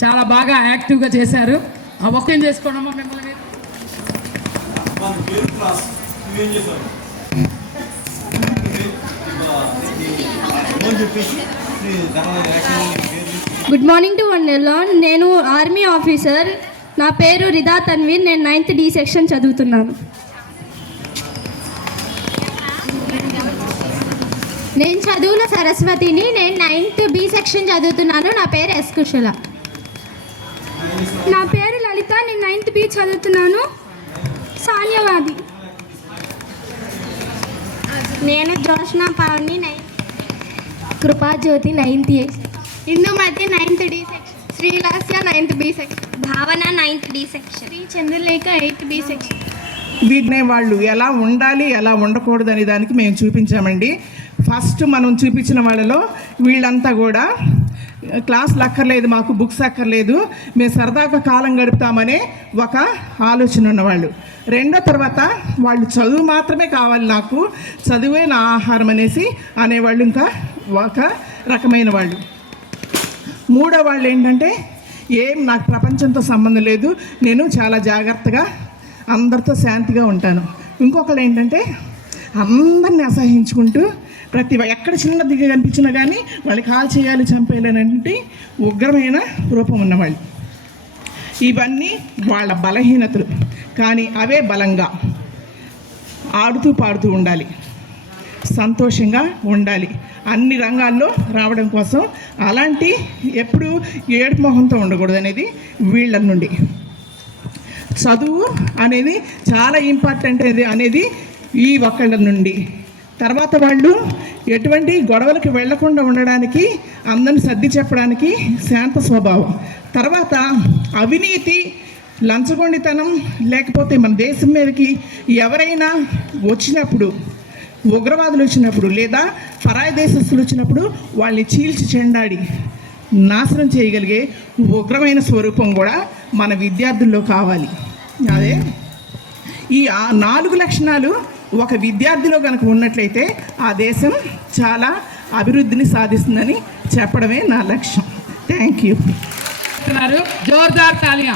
చాలా బాగా యాక్టివ్గా చేశారు. ఒకేం చేసుకోవడమ్మా మిమ్మల్ని గుడ్ మార్నింగ్ టు వన్. నేను ఆర్మీ ఆఫీసర్. నా పేరు రిదా తన్వీర్. నేను 9th D సెక్షన్ చదువుతున్నాను. నేను చదువుల సరస్వతిని. నేను 9th B సెక్షన్ చదువుతున్నాను. నా పేరు ఎస్ కుశల. నా పేరు లలిత. నేను 9th B చదువుతున్నాను. సాన్యవాది. నేను Joshna Pavani. Krupajyothi 9th A. Indumathi 9th D section. Srilasya 9th B section. Bhavana 9th D section. Sri Chandralekha 8th B section. వీటినే వాళ్ళు ఎలా ఉండాలి ఎలా ఉండకూడదు అనే దానికి మేము చూపించామండి. ఫస్ట్ మనం చూపించిన వాళ్ళలో వీళ్ళంతా కూడా క్లాసులు అక్కర్లేదు, మాకు బుక్స్ అక్కర్లేదు, మేము సరదాగా కాలం గడుపుతామనే ఒక ఆలోచన ఉన్నవాళ్ళు. రెండో తర్వాత వాళ్ళు చదువు మాత్రమే కావాలి, నాకు చదువే నా ఆహారం అనేవాళ్ళు ఇంకా ఒక రకమైన వాళ్ళు. మూడో వాళ్ళు ఏంటంటే నాకు ప్రపంచంతో సంబంధం లేదు, నేను చాలా జాగ్రత్తగా అందరితో శాంతిగా ఉంటాను. ఇంకొకళ్ళు ఏంటంటే అందరినీ అసహించుకుంటూ ఎక్కడ చిన్న దిగ కనిపించినా కానీ వాళ్ళు కాల్ చేయాలి, చంపేయాలనేటువంటి ఉగ్రమైన రూపం ఉన్నవాళ్ళు. ఇవన్నీ వాళ్ళ బలహీనతలు, కానీ అవే బలంగా ఆడుతూ పాడుతూ ఉండాలి, సంతోషంగా ఉండాలి, అన్ని రంగాల్లో రావడం కోసం. అలాంటి ఎప్పుడు ఏడుపు మొహంతో ఉండకూడదు అనేది వీళ్ళ నుండి. చదువు అనేది చాలా ఇంపార్టెంట్ అనేది ఈ ఒక్కళ్ళ నుండి. తర్వాత వాళ్ళు ఎటువంటి గొడవలకు వెళ్లకుండా ఉండడానికి, అందరిని సర్ది చెప్పడానికి శాంత స్వభావం. తర్వాత అవినీతి, లంచగొండితనం, లేకపోతే మన దేశం మీదకి ఎవరైనా వచ్చినప్పుడు, ఉగ్రవాదులు వచ్చినప్పుడు లేదా పరాయి దేశస్తులు వచ్చినప్పుడు వాళ్ళని చీల్చి చెండాడి నాశనం చేయగలిగే ఉగ్రమైన స్వరూపం కూడా మన విద్యార్థుల్లో కావాలి. అదే ఈ 4 లక్షణాలు ఒక విద్యార్థిలో కనుక ఉన్నట్లయితే ఆ దేశం చాలా అభివృద్ధిని సాధిస్తుందని చెప్పడమే నా లక్ష్యం. Thank you. జోర్దార్ తాలియా.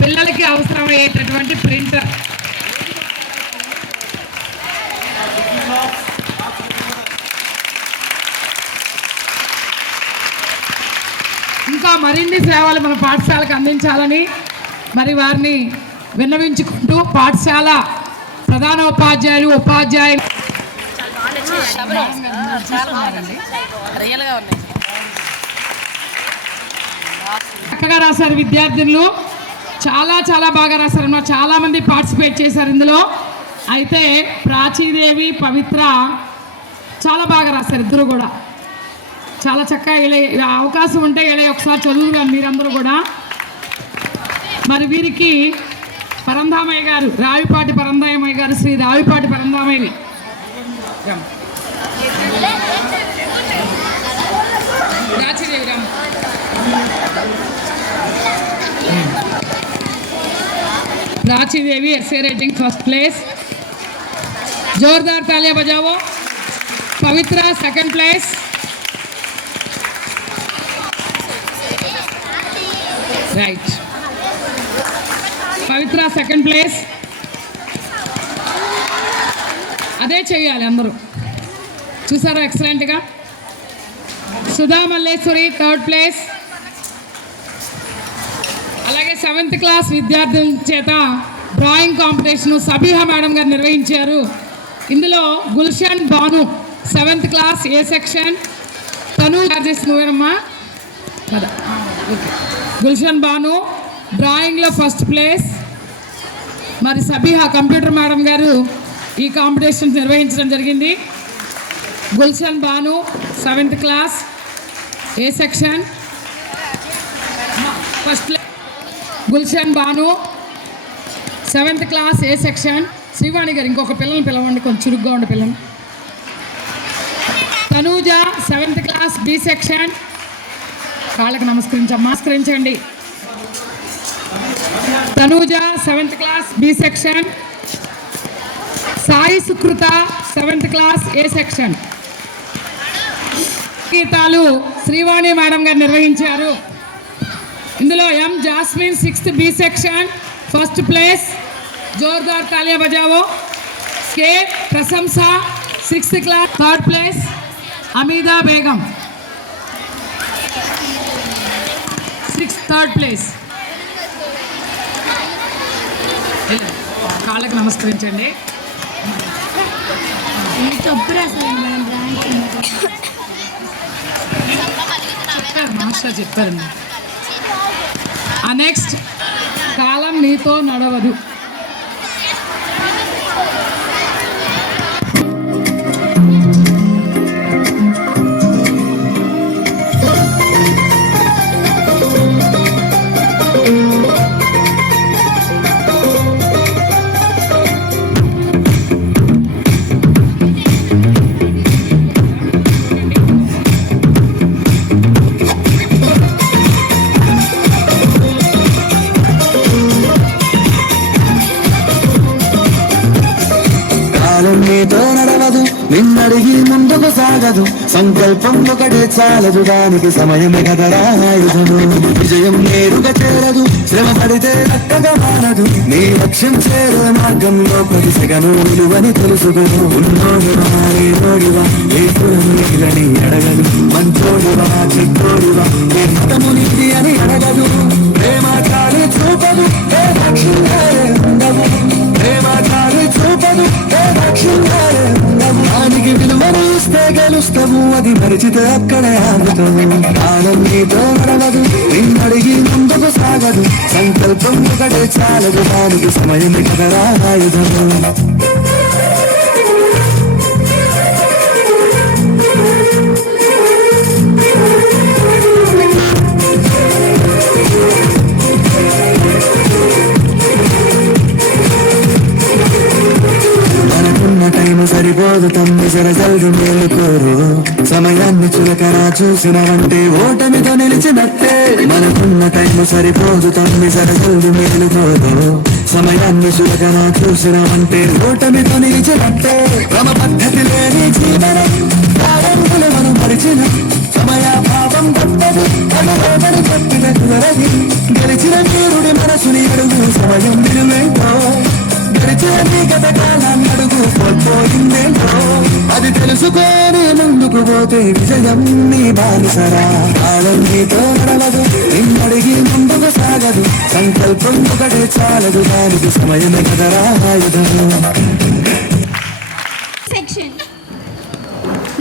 పిల్లలకి అవసరమయ్యేటటువంటి ప్రింటర్, ఇంకా మరిన్ని సేవలు మన పాఠశాలకు అందించాలని మరి వారిని విన్నవించుకుంటూ పాఠశాల ప్రధాన ఉపాధ్యాయులు చక్కగా రాశారు. విద్యార్థులు చాలా చాలా బాగా రాశారు. చాలామంది పార్టిసిపేట్ చేశారు ఇందులో. అయితే ప్రాచీదేవి, పవిత్ర చాలా బాగా రాశారు. ఇద్దరు కూడా చాలా చక్కగా. అవకాశం ఉంటే ఒకసారి చదువుగా మీరందరూ కూడా. మరి వీరికి పరంధామయ్య గారు, రావిపాటి పరంధామయ్య గారు, శ్రీ రావిపాటి పరంధామయ్య प्राचीदेवी एस्से रेटिंग फर्स्ट प्लेस. जोरदार तालियां बजाओ. पवित्रा सेकंड प्लेस. राइट, पवित्रा सेकंड प्लेस. అదే చేయాలి అందరూ. చూసారా ఎక్సలెంట్గా. Sudha Malleswari third place. అలాగే 7th క్లాస్ విద్యార్థుల చేత డ్రాయింగ్ కాంపిటీషన్ సబీహా మేడం గారు నిర్వహించారు. ఇందులో Gulshan Banu 7th class A section. తను చార్జెస్ నువ్వేనమ్మా కదా. గుల్షన్ బాను డ్రాయింగ్లో ఫస్ట్ ప్లేస్. మరి సబీహా కంప్యూటర్ మేడం గారు ఈ కాంపిటీషన్ నిర్వహించడం జరిగింది. Gulshan Banu 7th class A section first place. Gulshan Banu 7th class A section. Srivani garu ఇంకొక పిల్లల్ని పిలవండి, కొంచెం చురుగ్గా ఉండే పిల్లలు. Tanuja 7th class B section. కాళ్ళకి నమస్కరించండి. Tanuja 7th class B section. Sai Sukrutha 7th class A section. గీతాలు శ్రీవాణి మేడం గారు నిర్వహించారు. ఇందులో M Jasmine 6th B section first place, జోర్దార్ తాలియా బజావో. K Prashamsa 6th class third place, Ameeda Begum 6th third place. కాళ్ళకి నమస్కరించండి. మాస్టర్ చెప్పారండి. నెక్స్ట్ కాలం నీతో నడవదు. నీతో నడవదు, నిన్నడిగి ముందుకు సాగదు, సంకల్పం ఒకటే చాలదు, దానికి సమయమే కదరా ఆయుధము. విజయం నేరుగా చేరదు, శ్రమ పడితే చక్కగా మారదు, నీ లక్ష్యం చేరే మార్గంలో ప్రతి సెగను విలువని తెలుసుకో. ఉన్నోడివా లేనోడివా లేని అడగదు, మంచోడివా చెడ్డోడివా ఏ మతము నీది అని అడగదు. ప్రేమ చాలి చూపదు, ఏ లక్ష్యంగా ఉండవు, ప్రేమ చాలి చూపదు, ఏ లక్ష్యంగా ఉండవు. దానికి విలువను ఇస్తే గెలుస్తావు, అది మరిచితే అక్కడే ఆగుతావు. కాలం నీతో నడవదు, నిన్నడిగి ముందుకు సాగదు, సంకల్పం ఒకటే చాలదు, దానికి సమయం కదరా ఆయుధము. టైము సరిపోదు, తమ్మి సరసలు మేలుకోరు, సమయాన్ని చులకరా చూసినవంటే ఓటమితో నిలిచినట్టే. మనకున్న టైము సరిపోదు, తమ్మి సరసలు మేలుకోరు, సమయాన్ని చులకరా చూసినవంటే ఓటమితో నిలిచినట్టే. క్రమ పద్ధతి లేని జీవనం కాలంలో మనం పరిచిన సమయాభావం తప్పదు, అనుభవని చెప్పిన కుదరది. గెలిచిన వీరుడి మనసుని అడుగు, సమయం విలువేంటో గడిచేది గత కాలం అడుగు పోయిందేంటో, అది తెలుసుకొని ముందుకు పోతే విజయం నీ బానిసరా. కాలం నీతో నడవదు, నిన్నడిగి ముందుకు సాగదు, సంకల్పం ఒకటే చాలదు, దానికి సమయమే కదరా ఆయుధము. Section.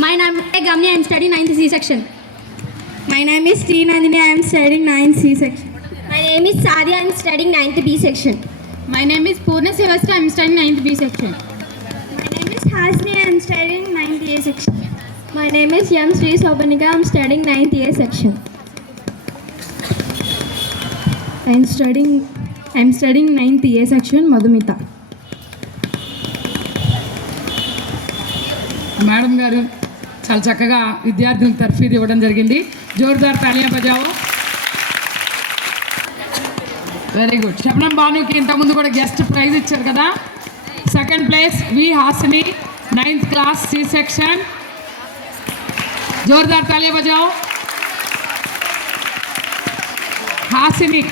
My name is Gamni. I am studying 9th C section. My name is Sri Nandini. I am studying 9th C section. My name is Sadia. I am studying 9th B section. My name is Purna Sivastra. I am studying 9th B section. My name is Hasni. I am studying 9th A section. My name is Yam Sri Sobanika. I am studying 9th A section. I am studying 9th A section. Madhumita. Madam గారు చాలా చక్కగా విద్యార్థులకు తర్ఫీదు ఇవ్వడం జరిగింది. జోర్దార్ తాలియా బజావో. Very good. శబనం బానుకి ఇంతకుముందు కూడా గెస్ట్ ప్రైజ్ ఇచ్చారు కదా. Second place V Hasini 9th class C section. జోర్దార్ తాలియా బజావో. Hasini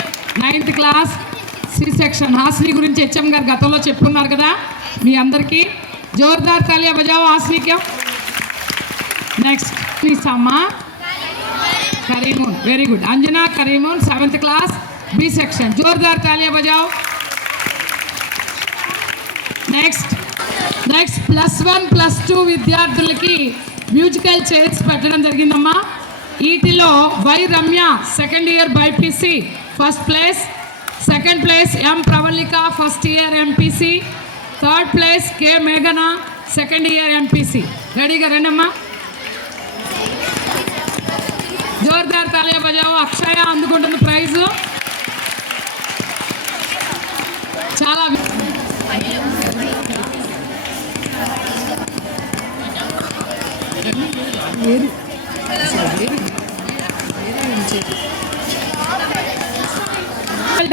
9th class C section. Hasini గురించి హెచ్ఎం గారు గతంలో చెప్పుకున్నారు కదా మీ అందరికీ. जोरदार तालियां बजाओ हासिनी क्या. Next Nisama Karimun. Very good. Anjana Karimun 7th class B section. जोरदार तालियां बजाओ. नेक्स्ट +1 +2 విద్యార్థులకి మ్యూజికల్ చైర్స్ పెట్టడం జరిగిందమ్మా. ఈటిలో Y Ramya 2nd year BPC first place, 2nd place M Pravalika 1st year MPC, 3rd place K మేఘన 2nd ఇయర్ MPC. రెడీగా రండమ్మా. జోర్దార్ తాలియా బజావో. అక్షయ అందుకుంటుంది ప్రైజు. చాలా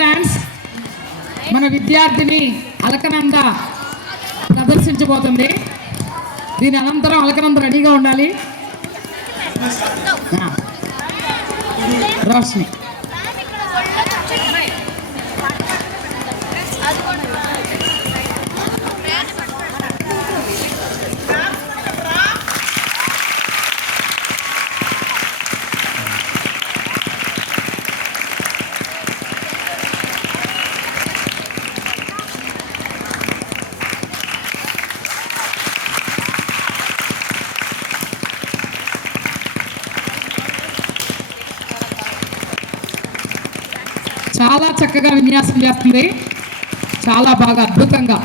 డాన్స్ మన విద్యార్థిని అలకనంద ప్రదర్శించబోతుంది. దీని అనంతరం అలకనంద రెడీగా ఉండాలి. రోషిని. చాలా చక్కగా విన్యాసం చేస్తుంది, చాలా బాగా అద్భుతంగా.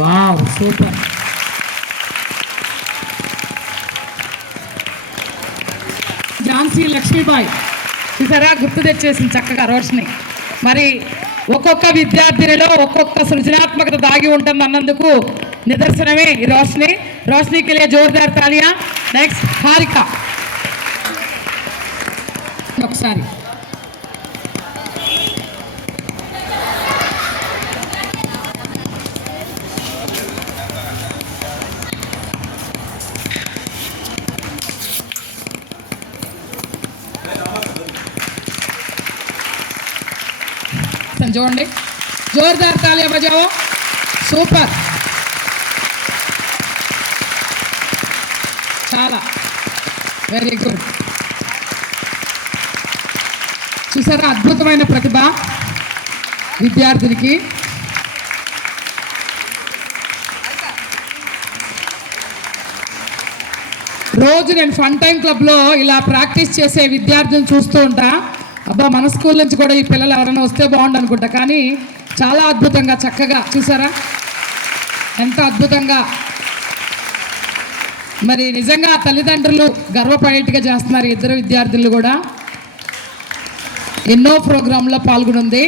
Wow, super. ఝాన్సీ లక్ష్మీబాయి చూసారా, గుర్తు తెచ్చేసింది చక్కగా రోషిని. మరి ఒక్కొక్క విద్యార్థినిలో ఒక్కొక్క సృజనాత్మకత దాగి ఉంటుంది అన్నందుకు నిదర్శనమే ఈ రోషిని. రోషినికి లే జోర్దార్ తాలియా. నెక్స్ట్ హారిక. ఒకసారి చూడండి, జోర్దార్ తాలియా బజావో. సూపర్, చాలా వెరీ గుడ్. చూసారా అద్భుతమైన ప్రతిభ విద్యార్థినికి. రోజు నేను ఫన్ టైం క్లబ్లో ఇలా ప్రాక్టీస్ చేసే విద్యార్థులను చూస్తూ ఉంటా. అబ్బా, మన స్కూల్ నుంచి కూడా ఈ పిల్లలు ఎవరైనా వస్తే బాగుండు అనుకుంటా. కానీ చాలా అద్భుతంగా చక్కగా చూసారా, ఎంత అద్భుతంగా. మరి నిజంగా తల్లిదండ్రులు గర్వపడేట్టుగా చేస్తున్నారు. ఇద్దరు విద్యార్థులు కూడా ఎన్నో ప్రోగ్రాంలో పాల్గొనుంది.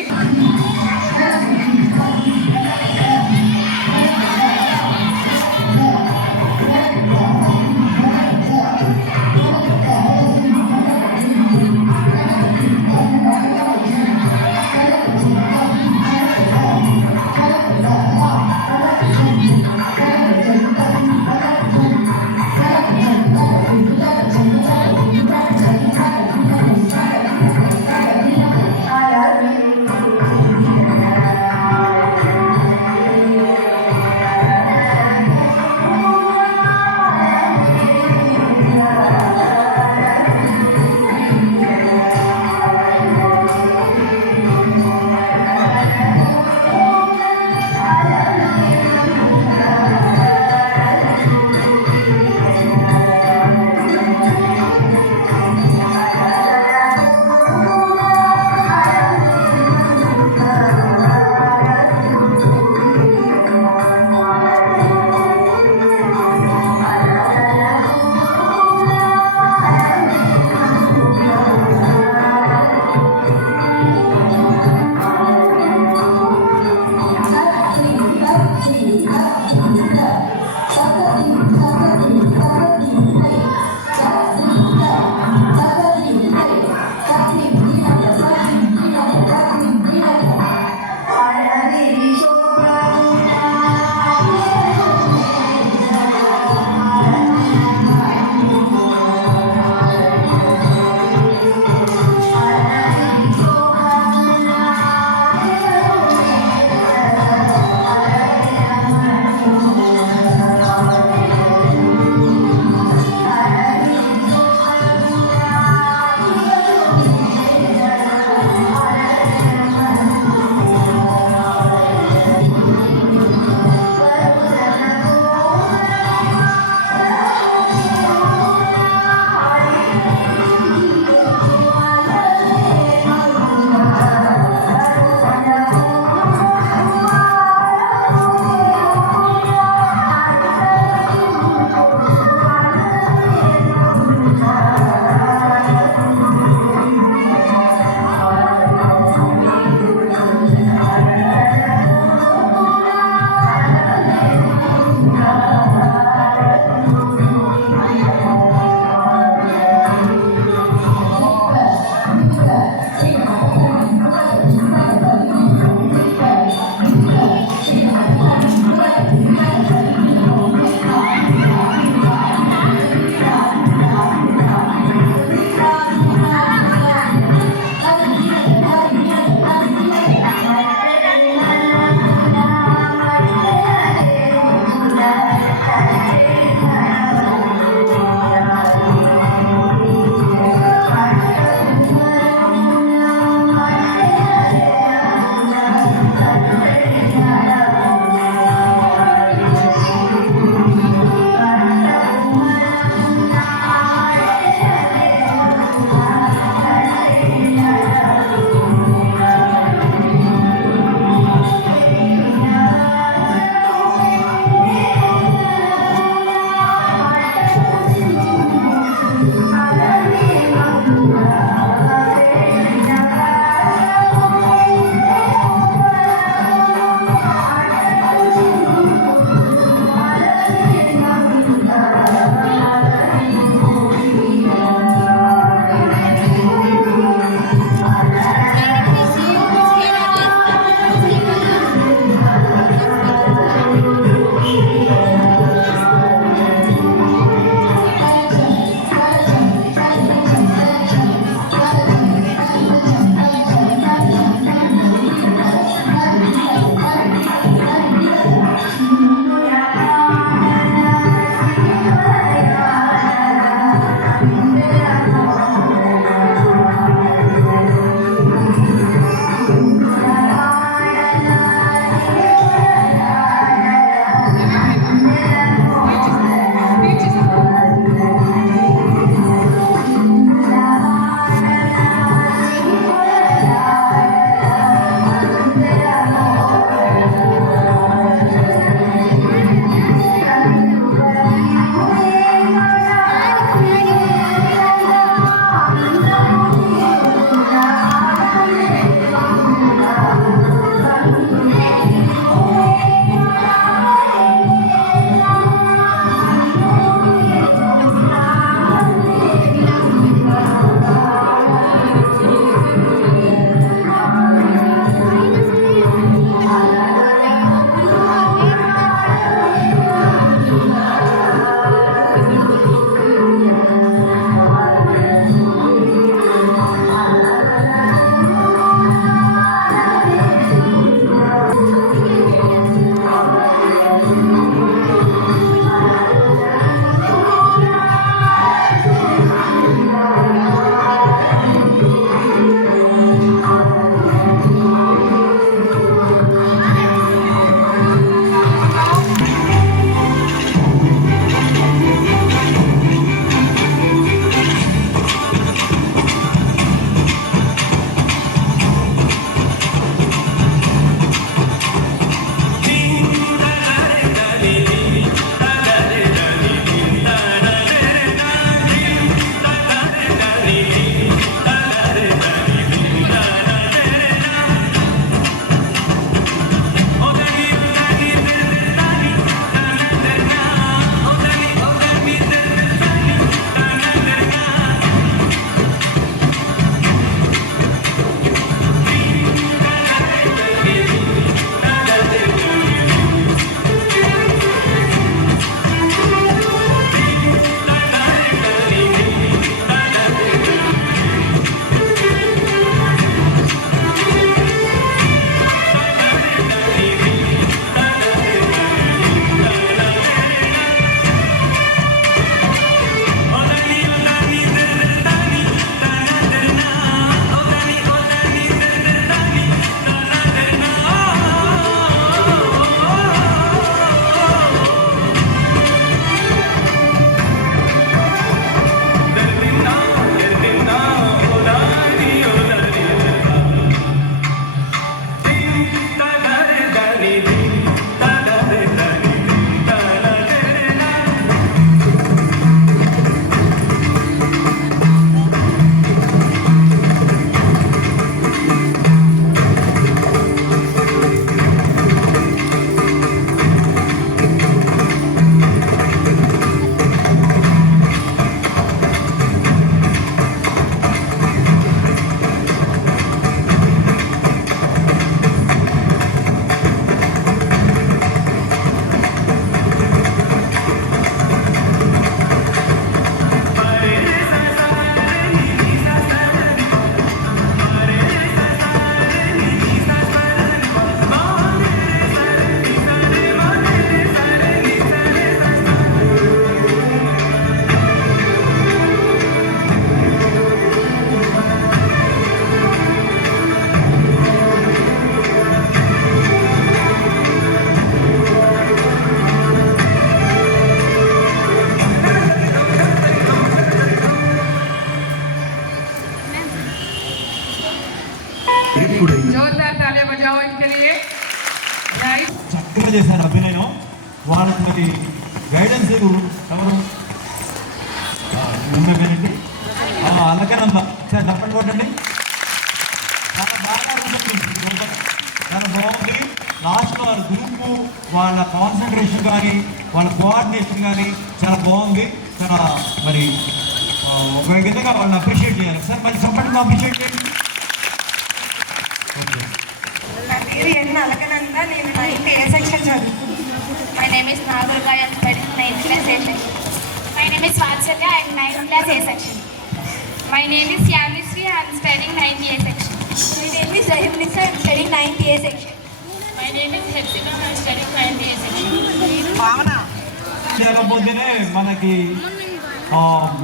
చేశారు అభినయం. వాళ్ళకి మరి గైడెన్స్ ఎవరు పేరండి అల్లకనంద సార్ తప్పండి కొట్టండి. చాలా బాగా రూపొందించింది, చాలా బాగుంది. లాస్ట్లో వాళ్ళ గ్రూపు వాళ్ళ కాన్సన్ట్రేషన్ కానీ వాళ్ళ కోఆర్డినేషన్ కానీ చాలా బాగుంది. చాలా మరి ఒక విధంగా వాళ్ళని అప్రిషియేట్ చేయాలి సార్. మరి చెప్పండి అప్రిషియేట్ చేయండి. నా పేరు ఎన్ అలకనంద, నేను 9th A సెక్షన్ చదువుతున్నాను. My name is Nagurga, I am studying 9th class A section. My name is Vatsalya, I am 9th class A section. My name is Yamisri, I am studying 9th A section. My name is Rahim Nisa, I am studying 9th A section. My name is Hepzibah, I am studying 9th A section. లేకపోతేనే మనకి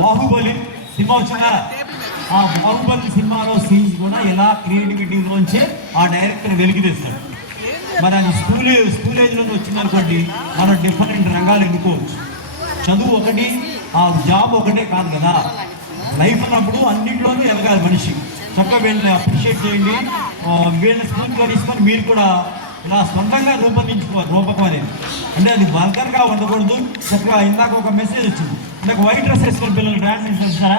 Baahubali cinema వచ్చిందా, ఆ బాహుబలి సినిమాలో scenes కూడా ఎలా క్రియేటివిటీలోంచే ఆ director వెలికి తెస్తాడు. మరి అది స్కూల్ ఏజ్లో వచ్చిందనుకోండి, మనం డిఫరెంట్ రంగాలు ఎన్నుకోవచ్చు. చదువు ఒకటి, ఆ జాబ్ ఒకటే కాదు కదా. లైఫ్ అన్నప్పుడు అన్నింటిలోనూ ఎదగాలి మనిషి. చక్కగా వీళ్ళని అప్రిషియేట్ చేయండి. వీళ్ళని స్కూల్గా తీసుకొని మీరు కూడా ఇలా సొంతంగా రూపొందించుకోవాలి. రూపకం అనేది అంటే అది వల్గర్గా ఉండకూడదు. చక్కగా ఇందాక ఒక మెసేజ్ వచ్చింది, ఇందాక వైట్ డ్రెస్ వేసుకొని పిల్లలు డ్యాన్స్ చేస్తారా,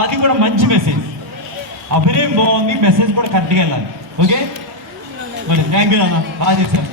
అది కూడా మంచి మెసేజ్. అభినయం బాగుంది, మెసేజ్ కూడా కరెక్ట్గా వెళ్ళాలి. ఓకే మరి థ్యాంక్ యూ అన్న, బాగా చేశారు.